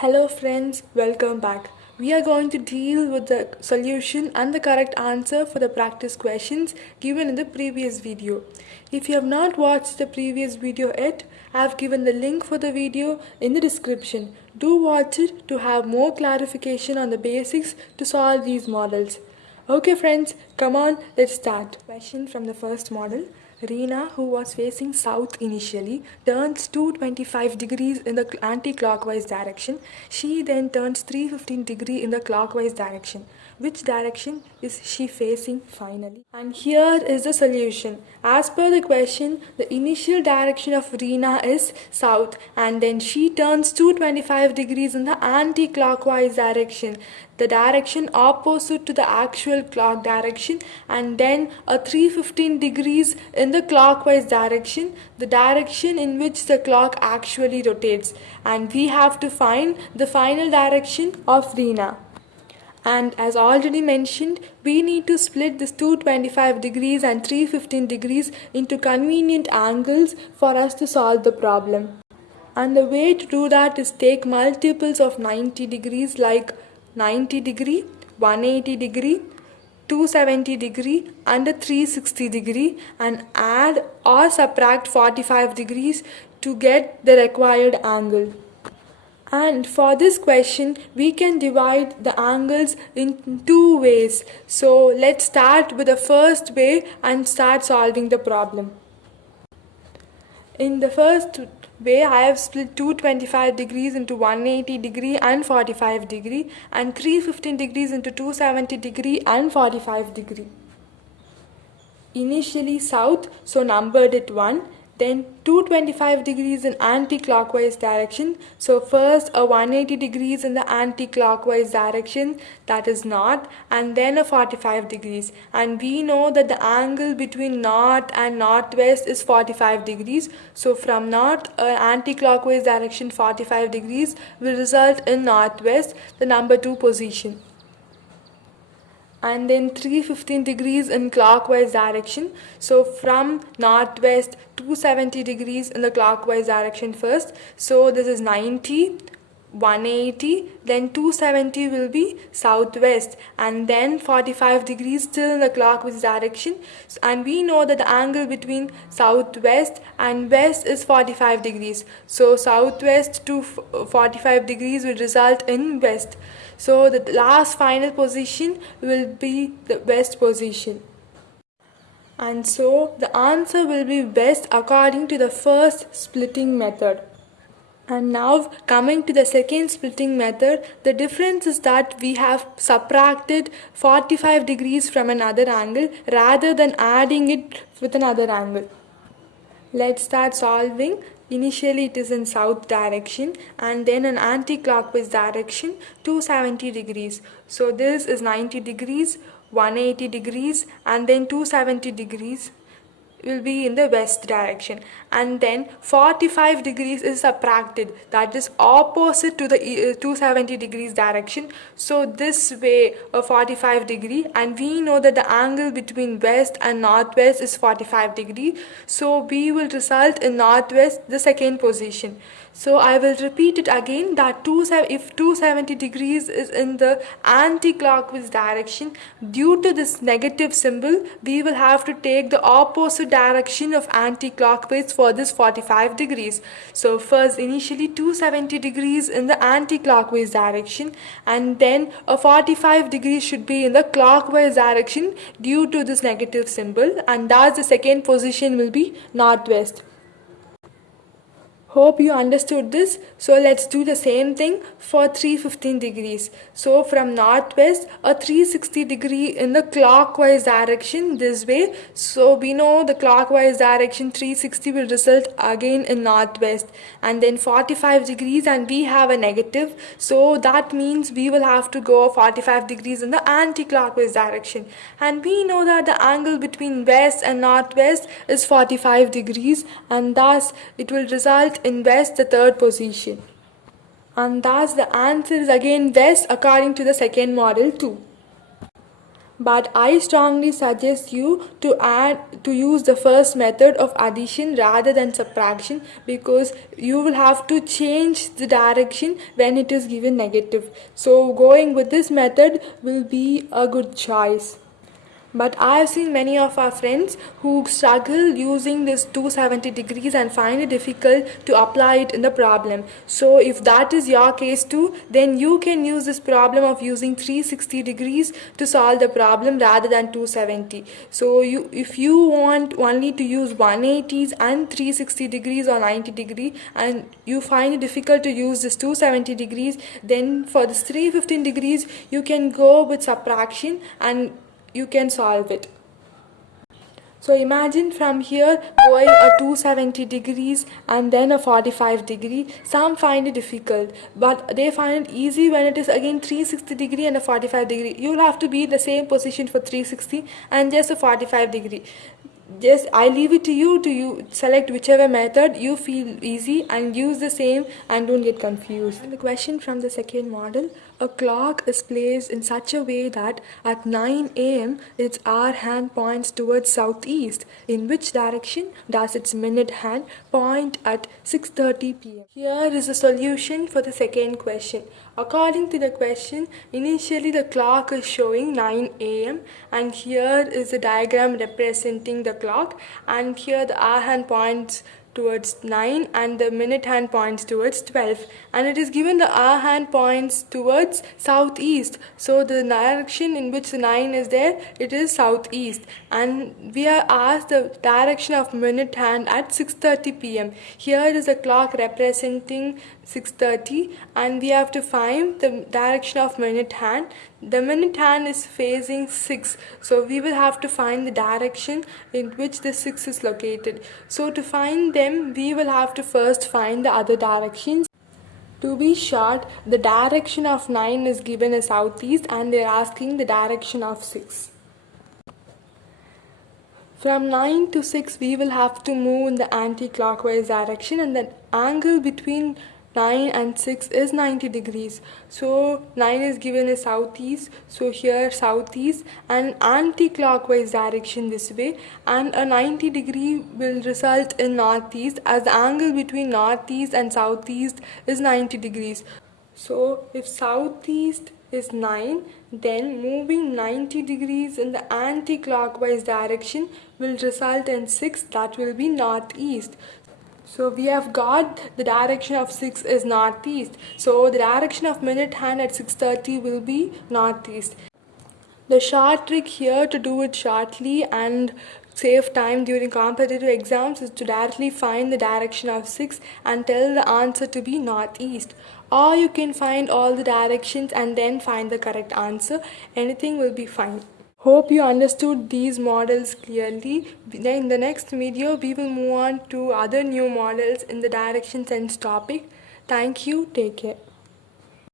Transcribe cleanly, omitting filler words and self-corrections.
Hello friends, welcome back. We are going to deal with the solution and the correct answer for the practice questions given in the previous video. If you have not watched the previous video yet, I have given the link for the video in the description. Do watch it to have more clarification on the basics to solve these models. Okay friends, come on, let's start. Question from the first model. Reena, who was facing south initially, turns 225 degrees in the anti-clockwise direction. She then turns 315 degrees in the clockwise direction. Which direction is she facing finally? And here is the solution. As per the question, the initial direction of Reena is south and then she turns 225 degrees in the anti-clockwise direction, the direction opposite to the actual clock direction, and then a 315 degrees in the clockwise direction, the direction in which the clock actually rotates, and we have to find the final direction of Reena. And as already mentioned, we need to split this 225 degrees and 315 degrees into convenient angles for us to solve the problem. And the way to do that is take multiples of 90 degrees like 90 degree, 180 degree, 270 degree and a 360 degree and add or subtract 45 degrees to get the required angle. And for this question, we can divide the angles in two ways. So let's start with the first way and start solving the problem. In the first way, I have split 225 degrees into 180 degree and 45 degree and 315 degrees into 270 degree and 45 degree. Initially south, so numbered it 1. Then 225 degrees in anti-clockwise direction. So first a 180 degrees in the anti-clockwise direction, that is north, and then a 45 degrees. And we know that the angle between north and northwest is 45 degrees. So from north, anti-clockwise direction 45 degrees will result in northwest, the number 2 position. And then 315 degrees in clockwise direction. So from northwest 270 degrees in the clockwise direction first. So this is 90, 180, then 270 will be southwest, and then 45 degrees still in the clockwise direction. And we know that the angle between southwest and west is 45 degrees. So southwest to 45 degrees will result in west. So the last final position will be the west position. And so the answer will be west according to the first splitting method. And now coming to the second splitting method, the difference is that we have subtracted 45 degrees from another angle rather than adding it with another angle. Let's start solving. Initially it is in south direction and then an anti-clockwise direction 270 degrees. So this is 90 degrees, 180 degrees and then 270 degrees will be in the west direction, and then 45 degrees is subtracted, that is opposite to the 270 degrees direction. So this way a 45 degree, and we know that the angle between west and northwest is 45 degree, so we will result in northwest, the second position. So I will repeat it again that if 270 degrees is in the anti-clockwise direction, due to this negative symbol, we will have to take the opposite direction of anti-clockwise for this 45 degrees. So first initially 270 degrees in the anti-clockwise direction, and then a 45 degrees should be in the clockwise direction due to this negative symbol, and thus the second position will be northwest. Hope you understood this. So let's do the same thing for 315 degrees. So from northwest, a 360 degree in the clockwise direction this way. So we know the clockwise direction 360 will result again in northwest, and then 45 degrees, and we have a negative. So that means we will have to go 45 degrees in the anti-clockwise direction. And we know that the angle between west and northwest is 45 degrees, and thus it will result in west, the third position. And thus the answer is again west according to the second model too. But I strongly suggest you to use the first method of addition rather than subtraction, because you will have to change the direction when it is given negative. So going with this method will be a good choice. But I have seen many of our friends who struggle using this 270 degrees and find it difficult to apply it in the problem. So if that is your case too, then you can use this problem of using 360 degrees to solve the problem rather than 270. So if you want only to use 180s and 360 degrees or 90 degree, and you find it difficult to use this 270 degrees, then for this 315 degrees you can go with subtraction and you can solve it. So imagine from here going a 270 degrees and then a 45 degree. Some find it difficult, but they find it easy when it is again 360 degree and a 45 degree. You will have to be in the same position for 360 and just a 45 degree. Just I leave it to you select whichever method you feel easy and use the same and don't get confused. And the question from the second model: a clock is placed in such a way that at 9 a.m. its hour hand points towards southeast. In which direction does its minute hand point at 6:30 p.m.? Here is the solution for the second question. According to the question, initially the clock is showing 9 a.m. and here is the diagram representing the clock, and here the hour hand points towards 9 and the minute hand points towards 12, and it is given the hour hand points towards southeast. So the direction in which the 9 is there, it is southeast, and we are asked the direction of minute hand at 6:30 p.m. Here is the clock representing 6:30 and we have to find the direction of minute hand. The minute hand is facing 6, so we will have to find the direction in which the 6 is located. So to find them, we will have to first find the other directions. To be short, the direction of 9 is given as southeast and they are asking the direction of 6. From 9 to 6, we will have to move in the anti-clockwise direction, and the angle between 9 and 6 is 90 degrees. So 9 is given as southeast, so here southeast, and anti-clockwise direction this way, and a 90 degree will result in northeast, as the angle between northeast and southeast is 90 degrees. So if southeast is 9, then moving 90 degrees in the anti-clockwise direction will result in 6, that will be northeast. So we have got the direction of 6 is northeast. So the direction of minute hand at 6:30 will be northeast. The short trick here to do it shortly and save time during competitive exams is to directly find the direction of 6 and tell the answer to be northeast. Or you can find all the directions and then find the correct answer. Anything will be fine. Hope you understood these models clearly. Then in the next video, we will move on to other new models in the direction sense topic. Thank you. Take care.